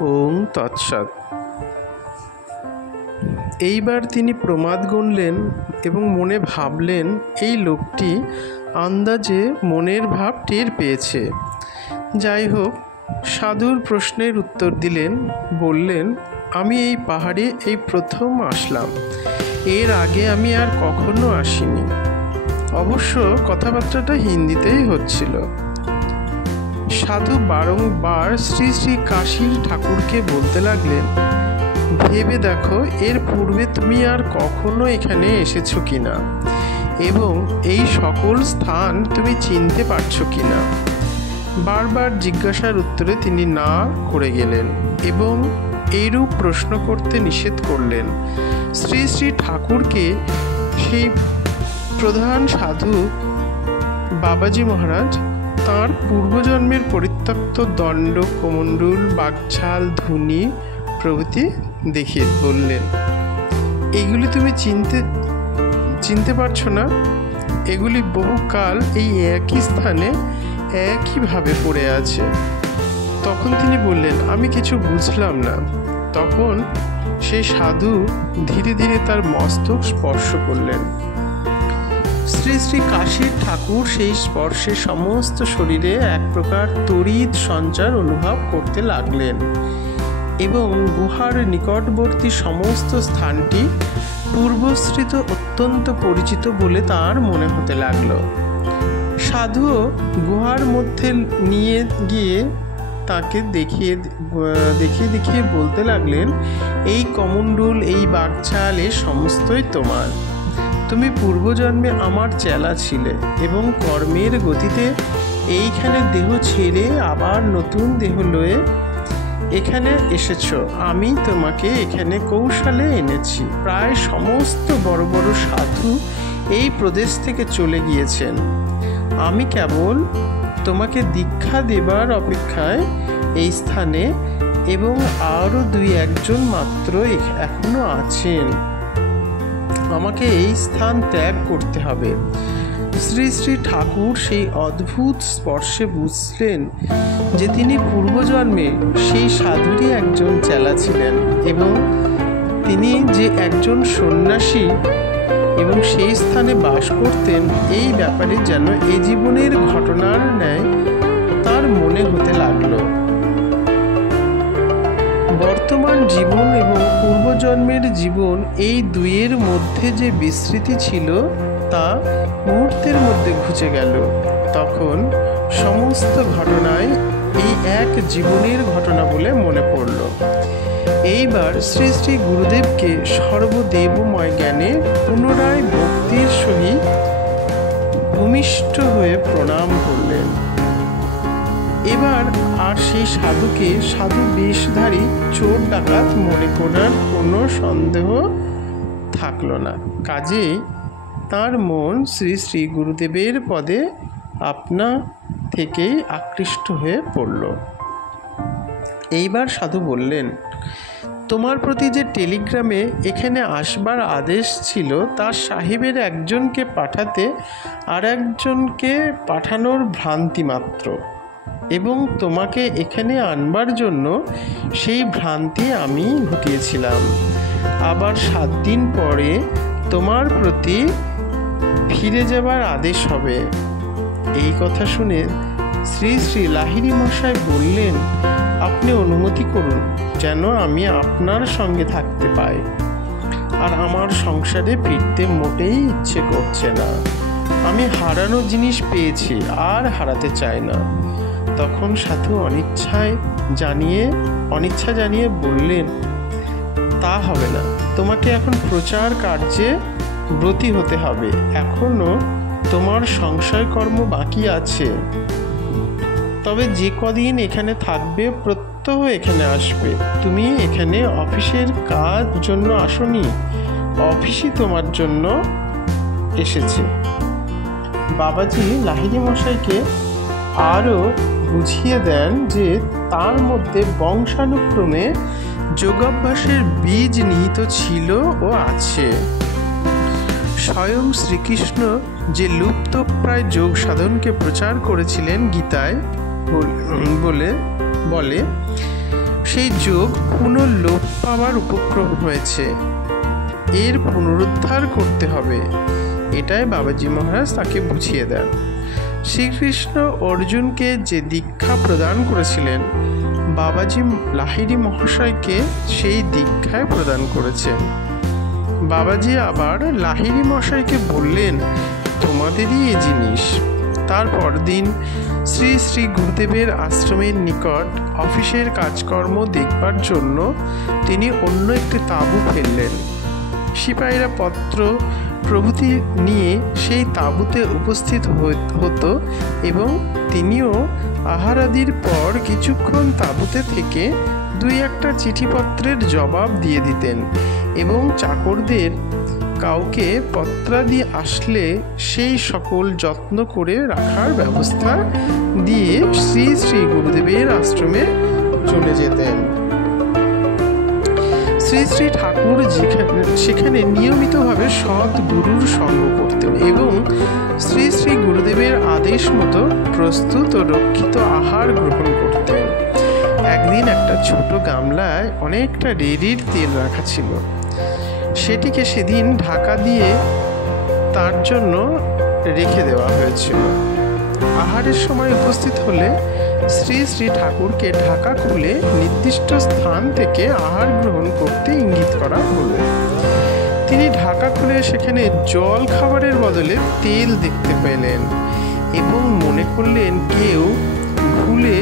ওম তৎসৎ। এইবার তিনি প্রমাদ গুনলেন এবং মনে ভাবলেন, এই লোকটি আন্দাজে মনের ভাব টের পেয়েছে। যাই হোক, সাধুর প্রশ্নের উত্তর দিলেন, বললেন, আমি এই পাহাড়ে এই প্রথম আসলাম, এর আগে আমি আর কখনো আসিনি। অবশ্য কথাবার্তাটা হিন্দিতেই হচ্ছিল। সাধু বারংবার শ্রী শ্রী কাশীর ঠাকুরকে বলতে লাগলেন, ভেবে দেখো এর পূর্বে তুমি আর কখনো এখানে এসেছো কিনা এবং এই সকল স্থান তুমি চিনতে পারছো কিনা। বারবার জিজ্ঞাসার উত্তরে তিনি না করে গেলেন এবং এইরূপ প্রশ্ন করতে নিষেধ করলেন। শ্রী শ্রী ঠাকুরকে সেই প্রধান সাধু বাবাজি মহারাজ তাঁর পূর্বজন্মের পরিত্যক্ত দণ্ড, কমণ্ডল, বাগছাল, ধুনি প্রভৃতি দেখিয়ে বললেন, এগুলি তুমি চিনতে পারছো না? এগুলি বহুকাল এই একই স্থানে একইভাবে পড়ে আছে। তখন তিনি বললেন, আমি কিছু বুঝলাম না। তখন সেই সাধু ধীরে ধীরে তার মস্তক স্পর্শ করলেন। শ্রী শ্রী কাশীর ঠাকুর সেই স্পর্শে সমস্ত শরীরে এক প্রকার তড়িৎ সঞ্চার অনুভব করতে লাগলেন এবং গুহার নিকটবর্তী সমস্ত স্থানটি পূর্বশ্রিত অত্যন্ত পরিচিত বলে তার মনে হতে লাগলো। সাধুও গুহার মধ্যে নিয়ে গিয়ে তাকে দেখিয়ে দেখিয়ে বলতে লাগলেন, এই কমণ্ডল, এই বাগছাল, এ সমস্তই তোমার। তুমি পূর্বজন্মে আমার চেলা ছিলে এবং কর্মের গতিতে এইখানে দেহ ছেড়ে আবার নতুন দেহ লয়ে এখানে এসেছো। আমি তোমাকে এখানে কৌশলে এনেছি। প্রায় সমস্ত বড় বড় সাধু এই প্রদেশ থেকে চলে গিয়েছেন। আমি কেবল তোমাকে দীক্ষা দেবার অপেক্ষায় এই স্থানে এবং আরও 2-1 মাত্র এখনো আছেন। আমাকে এই স্থান ত্যাগ করতে হবে। শ্রী শ্রী ঠাকুর সেই অদ্ভুত স্পর্শে বুঝলেন যে তিনি পূর্বজন্মে সেই সাধুরই একজন চেলা ছিলেন এবং তিনি যে একজন সন্ন্যাসী এবং সেই স্থানে বাস করতেন, এই ব্যাপারে যেন এ জীবনের ঘটনার ন্যায় তার মনে হতে লাগলো। বর্তমান জীবন এবং পূর্বজন্মের জীবন, এই দুইয়ের মধ্যে যে বিস্মৃতি ছিল তা মুহূর্তের মধ্যে ঘুচে গেল। তখন সমস্ত ঘটনায় এই এক জীবনের ঘটনা বলে মনে পড়ল। এইবার শ্রী শ্রী গুরুদেবকে সর্বদেবময় জ্ঞানে পুনরায় ভক্তির সহিত ভূমিষ্ঠ হয়ে প্রণাম করলেন। এবার আর সেই সাধুকে সাধু বেশধারী চোর ডাকাত মনে করার কোনো সন্দেহ থাকলো না। কাজেই তার মন শ্রী শ্রী গুরুদেবের পদে আপনা থেকেই আকৃষ্ট হয়ে পড়ল। এইবার সাধু বললেন, তোমার প্রতি যে টেলিগ্রামে এখানে আসবার আদেশ ছিল তা সাহেবের একজনকে পাঠাতে আর একজনকে পাঠানোর ভ্রান্তি মাত্র, এবং তোমাকে এখানে আনবার জন্য সেই ভ্রান্তি আমি ঘটিয়েছিলাম। আবার 7 দিন পরে তোমার প্রতি ফিরে যাবার আদেশ হবে। এই কথা শুনে শ্রী শ্রী লাহিড়ী মশাই বললেন, আপনি অনুমতি করুন যেন আমি আপনার সঙ্গে থাকতে পাই। আর আমার সংসারে ফিরতে মোটেই ইচ্ছে করছে না। আমি হারানো জিনিস পেয়েছি, আর হারাতে চাই না। তখন সাধু অনিচ্ছা জানিয়ে বললেন, তা হবে না, তোমাকে এখন প্রচার কার্যে ব্রতী হতে হবে। এখনো তোমার সংশয় কর্ম বাকি আছে। তবে যে কদিন এখানে থাকবে প্রত্যহ এখানে আসবে। তুমি এখানে অফিসের কাজ জন্য আসনি, অফিসই তোমার জন্য এসেছে। বাবাজি লাহিড়ী মশাইকে আরও বুঝিয়ে দেন যে তার মধ্যে বংশানুক্রমে যোগাভ্যাসের বীজ নিহিত ছিল ও আছে। স্বয়ং শ্রীকৃষ্ণ যে লুপ্তপ্রায় যোগ সাধনকে প্রচার করেছিলেন গীতায় বলে সেই যোগ পুনর্লোপ পাওয়ার উপক্রম হয়েছে, এর পুনরুদ্ধার করতে হবে। এটাই বাবাজি মহারাজ তাকে বুঝিয়ে দেন। শ্রীকৃষ্ণ অর্জুনকে যে দীক্ষা প্রদান করেছিলেন, বাবাজি লাহিড়ী মহাশয়কে সেই দীক্ষায় প্রদান করেছেন। বাবাজি আবার লাহিড়ী মশাইকে বললেন, তোমাদেরই এ জিনিস। তারপর দিন শ্রী শ্রী গুরুদেবের আশ্রমের নিকট অফিসের কাজকর্ম দেখবার জন্য তিনি অন্য একটি তাঁবু ফেললেন। সিপাহীরা পত্র প্রভৃতি নিয়ে সেই তাঁবুতে উপস্থিত হতো এবং তিনিও আহারাদির পর কিছুক্ষণ তাঁবুতে থেকে দুই একটা চিঠিপত্রের জবাব দিয়ে দিতেন এবং চাকরদের কাউকে পত্রাদি আসলে সেই সকল যত্ন করে রাখার ব্যবস্থা দিয়ে শ্রী শ্রী গুরুদেবের আশ্রমে চলে যেতেন। শ্রী শ্রী ঠাকুর সেখানে নিয়মিতভাবে সৎ গুরুর সঙ্গ করতেন এবং শ্রী শ্রী গুরুদেবের আদেশ মতো প্রস্তুত ও রক্ষিত আহার গ্রহণ করতেন। একদিন একটা ছোট গামলায় অনেকটা রেড়ির তেল রাখা ছিল। সেটিকে সেদিন ঢাকা দিয়ে তার জন্য রেখে দেওয়া হয়েছিল। আহারের সময় উপস্থিত হলে শ্রী শ্রী ঠাকুরকে ঢাকা খুলে নির্দিষ্ট স্থান থেকে আহার গ্রহণ করতে ইঙ্গিত করা হলো। তিনি ঢাকা খুলে সেখানে জল খাবারের বদলে তেল দেখতে পেলেন এবং মনে করলেন কেউ ভুলে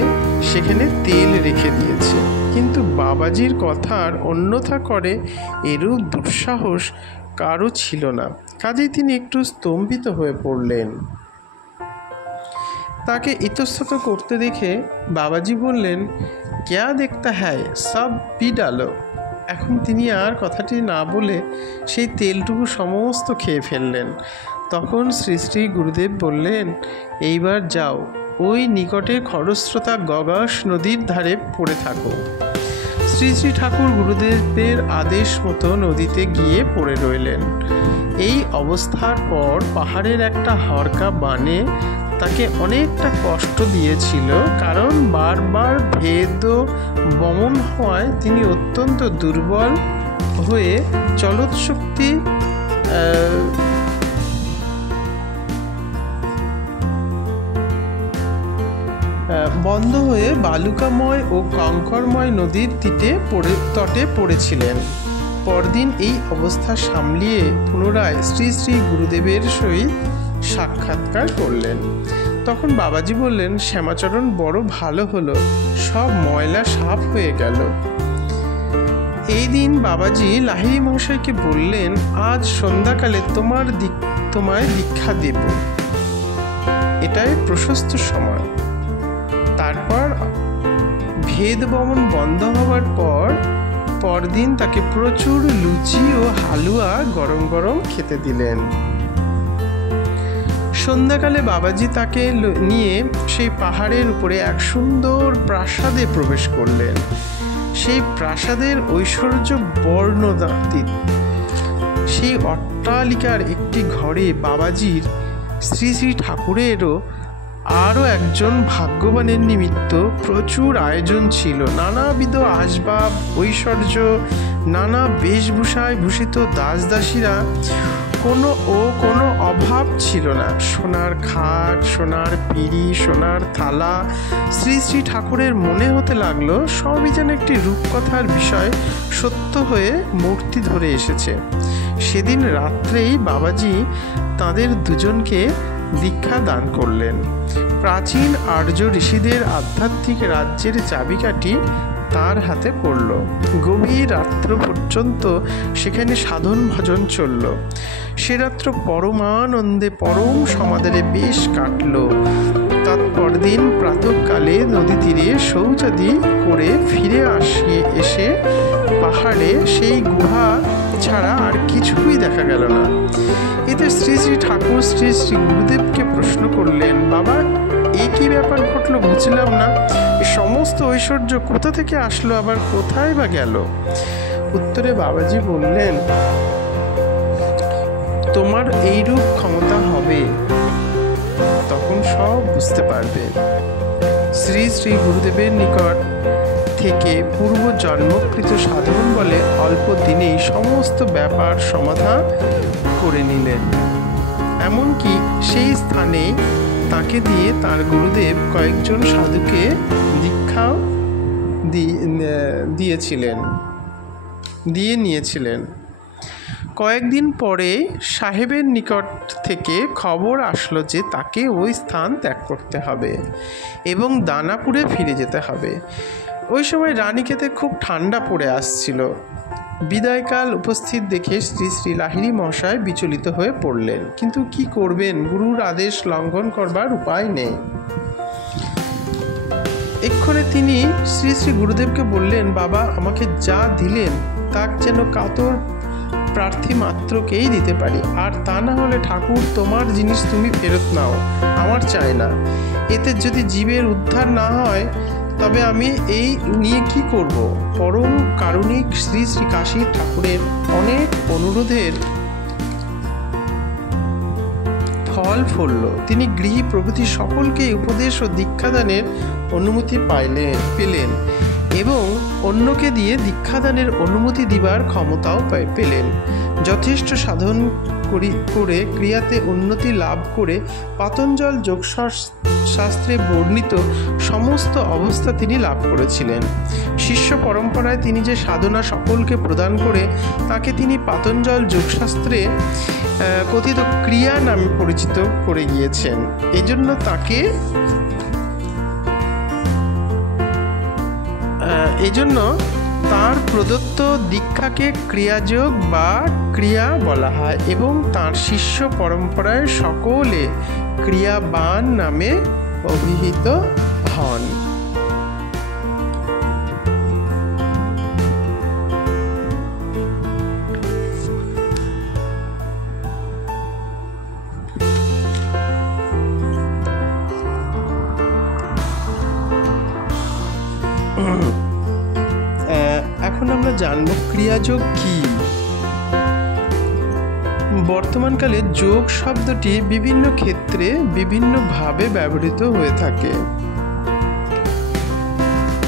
সেখানে তেল রেখে দিয়েছে, কিন্তু বাবাজির কথার অন্যথা করে এরূপ দুঃসাহস কারও ছিল না। কাজেই তিনি একটু স্তম্ভিত হয়ে পড়লেন। তাকে ইতস্তত করতে দেখে বাবাজি বললেন, ক্যা দেখতা হ্যায়, সব পি ডালো। এখন তিনি আর কথাটি না বলে সেই তেলটুকু সমস্ত খেয়ে ফেললেন। তখন শ্রী শ্রী গুরুদেব বললেন, এইবার যাও, ওই নিকটে খরস্রোতা গগাস নদীর ধারে পড়ে থাকো। শ্রী শ্রী ঠাকুর গুরুদেবের আদেশ মতো নদীতে গিয়ে পড়ে রইলেন। এই অবস্থার পর পাহাড়ের একটা হরকা বানে তাকে অনেকটা কষ্ট দিয়েছিল, কারণ বারবার ভেদ বমন হওয়ায় তিনি অত্যন্ত দুর্বল হয়ে চলৎশক্তি বন্ধ হয়ে বালুকাময় ও কঙ্করময় নদীর তটে পড়েছিলেন। পরদিন এই অবস্থা সামলিয়ে পুনরায় শ্রী শ্রী গুরুদেবের সহিত সাক্ষাৎকার করলেন। তখন বাবাজি বললেন, শ্যামাচরণ বড় ভালো হলো, সব ময়লা সাফ হয়ে গেল। এই দিন বাবাজি লাহিড়ী মহাশয়কে বললেন, আজ সন্ধ্যাকালে তোমায় দীক্ষা দেব, এটাই প্রশস্ত সময়। তারপর ভেদ বমন বন্ধ হওয়ার পরদিন তাকে প্রচুর লুচি ও হালুয়া গরম গরম খেতে দিলেন। সন্ধ্যাকালে বাবাজি তাকে নিয়ে সেই পাহাড়ের উপরে এক সুন্দর প্রাসাদে প্রবেশ করলেন। সেই প্রাসাদের ঐশ্বর্য বর্ণনাতীত। সেই অট্টালিকার একটি ঘরে বাবাজির শ্রী শ্রী ঠাকুরেরও আরও একজন ভাগ্যবানের নিমিত্ত প্রচুর আয়োজন ছিল। নানাবিধ আসবাব, ঐশ্বর্য, নানা বেশভূষায় ভূষিত দাসদাসীরা, কোনো অভাব ছিল না। সোনার খাট, সোনার পিঁড়ি, সোনার থালা। শ্রী শ্রী ঠাকুরের মনে হতে লাগলো সবই যেন একটি রূপকথার বিষয় সত্য হয়ে মূর্তি ধরে এসেছে। সেদিন রাত্রেই বাবাজি তাদের দুজনকে দীক্ষা দান করলেন। প্রাচীন আর্য ঋষিদের আধ্যাত্মিক রাজ্যের চাবিকাঠি তার হাতে পড়ল। গভীর রাত্র পর্যন্ত সেখানে সাধন ভজন চলল। সে রাত্র পরমানন্দে পরম সমাদরে বেশ কাটল। তৎপর দিন প্রাতঃকালে নদী তীরে শৌচাদি করে ফিরে এসে পাহাড়ে সেই গুহা ছাড়া আর কিছুই দেখা গেল না। এতে শ্রী শ্রী ঠাকুর শ্রী শ্রী গুরুদেবকে প্রশ্ন করলেন, বাবা, এ কি ব্যাপার ঘটলো বুঝলাম না, এ সমস্ত ঐশ্বর্য কোথা থেকে আসলো, আবার কোথায় বা গেল? উত্তরে বাবাজি বললেন, তোমার এইরূপ ক্ষমতা হবে, তখন সব বুঝতে পারবে। শ্রী শ্রী গুরুদেবের নিকট থেকে পূর্ব জন্মকৃত সাধন বলে অল্প দিনেই সমস্ত ব্যাপার সমাধান করে নিলেন। এমনকি সেই স্থানে তাকে দিয়ে তার গুরুদেব কয়েকজন সাধুকে দীক্ষাও দিয়ে নিয়েছিলেন। কয়েকদিন পরে সাহেবের নিকট থেকে খবর আসলো যে তাকে ওই স্থান ত্যাগ করতে হবে এবং দানাপুরে ফিরে যেতে হবে। ওই সময় রানীক্ষেতে খুব ঠান্ডা পড়ে আসছিল। বিদায়কাল উপস্থিত দেখে শ্রী শ্রী লাহিড়ী মহাশয় বিচলিত হয়ে পড়লেন, কিন্তু কি করবেন, গুরুর আদেশ লঙ্ঘন করবার উপায় নেই। এক্ষণে তিনি শ্রী শ্রী গুরুদেবকে বললেন, বাবা, আমাকে যা দিলেন তা যেন কাতর প্রার্থী মাত্রকেই দিতে পারি, আর তা না হলে ঠাকুর তোমার জিনিস তুমি ফেরত নাও, আমার চাই না। এতে যদি জীবের উদ্ধার না হয় তবে আমি এই নিয়ে কি করব? পরম কারুণিক শ্রী শ্রী কাশী ঠাকুরের অনেক অনুরোধের ফল ফলল। তিনি গৃহী প্রভৃতি সকলকে উপদেশ ও দীক্ষাদানের অনুমতি পেলেন এবং অন্যকে দিয়ে দীক্ষাদানের অনুমতি দিবার ক্ষমতাও পেলেন। যথেষ্ট সাধন করে ক্রিয়াতে উন্নতি লাভ করে পাতঞ্জল যোগশাস্ত্রে বর্ণিত সমস্ত অবস্থা তিনি লাভ করেছিলেন। শিষ্য পরম্পরায় তিনি যে সাধনা সকলকে প্রদান করে তাকে তিনি পাতঞ্জল যোগশাস্ত্রে কথিত ক্রিয়া নামে পরিচিত করে গিয়েছেন। এজন্য তার প্রদত্ত দীক্ষাকে ক্রিয়াযোগ বা ক্রিয়া বলা হয় এবং তার শিষ্য পরম্পরায় সকলে ক্রিয়াবান নামে অভিহিত হন। এখন আমরা জানব ক্রিয়াযোগ কি। বর্তমানকালে যোগ শব্দটি বিভিন্ন ক্ষেত্রে বিভিন্নভাবে ব্যবহৃত হয়ে থাকে।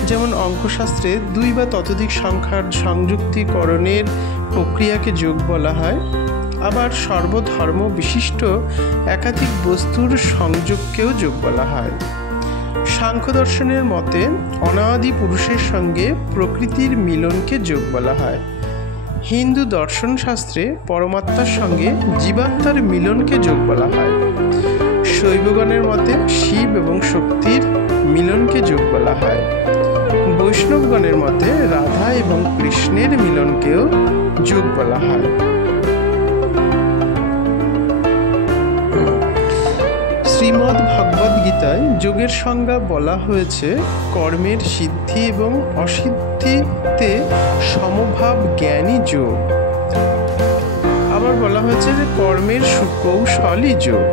যেমন অঙ্কশাস্ত্রে 2 বা ততোধিক সংখ্যার সংযুক্তিকরণের প্রক্রিয়াকে যোগ বলা হয়। আবার সর্বধর্ম বিশিষ্ট একাধিক বস্তুর সংযোগকেও যোগ বলা হয়। সাংখ্য দর্শনের মতে অনাদি পুরুষের সঙ্গে প্রকৃতির মিলনকে যোগ বলা হয়। হিন্দু দর্শন শাস্ত্রে পরমাত্মার সঙ্গে জীবাত্মার মিলনকে যোগ বলা হয়। শৈবগণের মতে শিব এবং শক্তির মিলনকে যোগ বলা হয়। বৈষ্ণবগণের মতে রাধা এবং কৃষ্ণের মিলনকেও যোগ বলা হয়। শ্রীমদ্ ভগবদ্ গীতায় যোগের সংজ্ঞা বলা হয়েছে কর্মের সিদ্ধি এবং অসিদ্ধিতে সমভাব জ্ঞানই যোগ। আবার বলা হয়েছে যে কর্মের সুকৌশলই যোগ।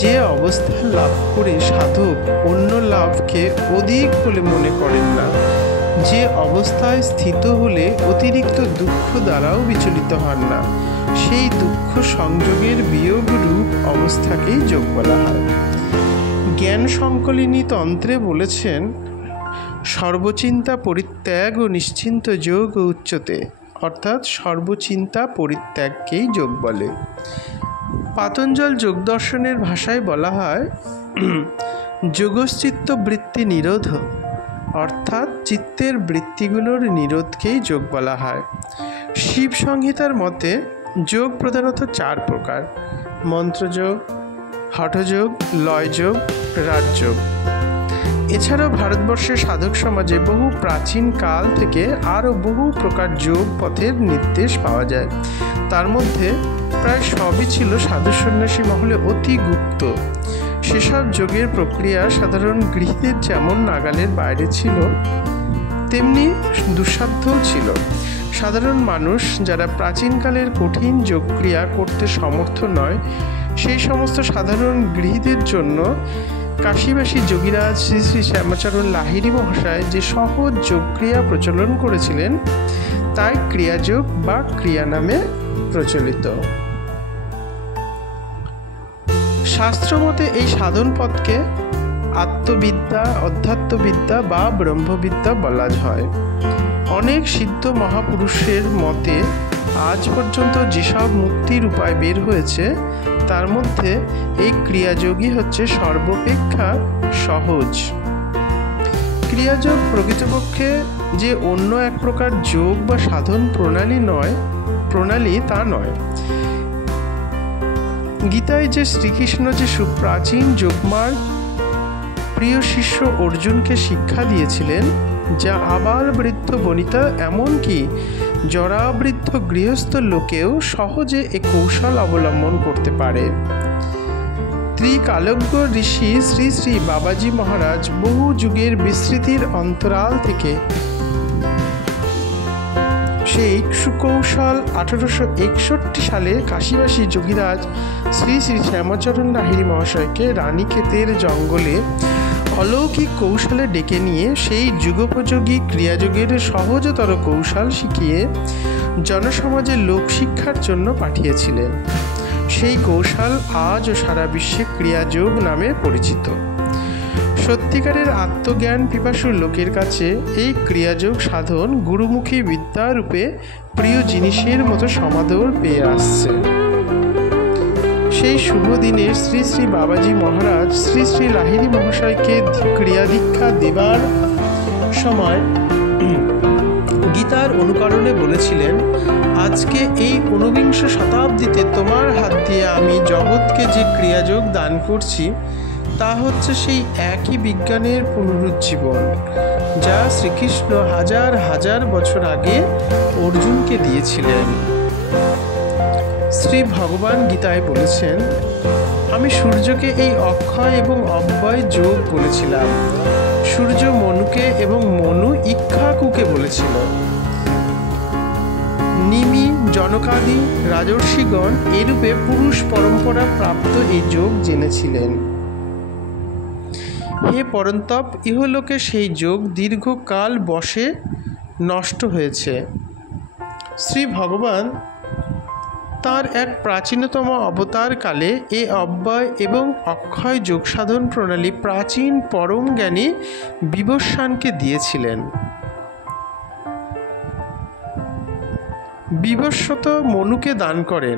যে অবস্থা লাভ করে সাধক অন্য লাভকে অধিক বলে মনে করেন না, যে অবস্থায় স্থিত হলে অতিরিক্ত দুঃখ দ্বারাও বিচলিত হন না, সেই দুঃখ সংযোগের বিয়োগ রূপ অবস্থাকেই যোগ বলা হয়। জ্ঞান সংকলিনী তন্ত্রে বলেছেন, সর্বচিন্তা পরিত্যাগ ও নিশ্চিন্ত যোগ উচ্চতে, অর্থাৎ সর্বচিন্তা পরিত্যাগকেই যোগ বলে। পাতঞ্জল যোগ দর্শনের ভাষায় বলা হয় যোগশ্চিত্ত বৃত্তি নিরোধ, অর্থাৎ চিত্তের বৃত্তিগুলোর নিরোধকেই যোগ বলা হয়। শিব সংহিতার মতে যোগ প্রধানত 4 প্রকার: মন্ত্রযোগ, হঠযোগ, লয়যোগ, রাজযোগ। এছাড়াও ভারতবর্ষের সাধক সমাজে বহু প্রাচীন কাল থেকে আরও বহু প্রকার যোগ পথের নির্দেশ পাওয়া যায়। তার মধ্যে প্রায় সবই ছিল সাধু সন্ন্যাসী মহলে অতি গুপ্ত। সেসব যোগের প্রক্রিয়া সাধারণ গৃহীদের যেমন নাগালের বাইরে ছিল, তেমনি দুঃসাধ্যও ছিল। সাধারণ মানুষ যারা প্রাচীনকালের কঠিন যোগক্রিয়া করতে সমর্থ নয়, সেই সমস্ত সাধারণ গৃহীদের জন্য কাশীবাসী যোগীরাজ শ্রী শ্রী শ্যামাচরণ লাহিড়ী মহাশয় যে সহজ যোগক্রিয়া প্রচলন করেছিলেন, তাই ক্রিয়াযোগ বা ক্রিয়া নামে প্রচলিত। শাস্ত্রমতে এই সাধন পথকে আত্মবিদ্যা, অধ্যাত্মবিদ্যা বা ব্রহ্মবিদ্যা বলা হয়। অনেক সিদ্ধ মহাপুরুষের মতে আজ পর্যন্ত যেসব মুক্তির উপায় বের হয়েছে তার মধ্যে এই ক্রিয়াযোগই হচ্ছে সর্বাপেক্ষা সহজ। ক্রিয়াযোগ প্রকৃতপক্ষে যে অন্য এক প্রকার যোগ বা সাধন প্রণালী তা নয়। গীতায় যে শ্রীকৃষ্ণ যে সুপ্রাচীন যোগমার্গ প্রিয় শিষ্য অর্জুনকে শিক্ষা দিয়েছিলেন, যা আবার বৃদ্ধ বনিতা এমনকি জরাবৃদ্ধ গৃহস্থ লোকেও সহজে এ কৌশল অবলম্বন করতে পারে। ত্রিকালজ্ঞ ঋষি শ্রী শ্রী বাবাজি মহারাজ বহু যুগের বিস্মৃতির অন্তরাল থেকে সেই সুকৌশল 1861 সালে কাশীবাসী যোগীরাজ শ্রী শ্রী শ্যামাচরণ লাহিড়ী মহাশয়কে রানীক্ষেতের জঙ্গলে অলৌকিক কৌশলে ডেকে নিয়ে সেই যুগোপযোগী ক্রিয়াযোগের সহজতর কৌশল শিখিয়ে জনসমাজে লোকশিক্ষার জন্য পাঠিয়েছিলেন। সেই কৌশল আজও সারা বিশ্বে ক্রিয়াযোগ নামে পরিচিত। সত্যিকারের আত্মজ্ঞান পিপাসু লোকের কাছে এই ক্রিয়াযোগ সাধন গুরুমুখী বিদ্যারূপে প্রিয় জিনিসের মতো সমাদর পেয়ে আসছে। সেই শুভ দিনে শ্রী শ্রী বাবাজি মহারাজ শ্রী শ্রী লাহিড়ী মহাশয়কে ক্রিয়া দীক্ষা দেবার সময় গীতার অনুকরণে বলেছিলেন, আজকে এই ঊনবিংশ শতাব্দীতে তোমার হাত দিয়ে আমি জগৎকে যে ক্রিয়াযোগ দান করছি তা হচ্ছে সেই একই বিজ্ঞানের পুনরুজ্জীবন যা শ্রীকৃষ্ণ হাজার হাজার বছর আগে অর্জুনকে দিয়েছিলেন। শ্রী ভগবান গীতায় বলেছেন, আমি সূর্যকে এই অক্ষয় এবং অব্যয় যোগ বলেছিলাম। সূর্য মনুকে এবং মনু ইক্ষ্বাকুকে বলেছিল। নিমি, জনকাদি রাজর্ষিগণ এরূপে পুরুষ পরম্পরা প্রাপ্ত এই যোগ জেনেছিলেন। হে পরন্তপ, ইহলোকে সেই যোগ দীর্ঘকাল বশে নষ্ট হয়েছে। শ্রী ভগবান তার এক প্রাচীনতম অবতারকালে এ অব্যয় এবং অক্ষয় যোগ সাধন প্রণালী প্রাচীন পরম জ্ঞানী বিবস্বানকে দিয়েছিলেন। বিবস্বত মনুকে দান করেন।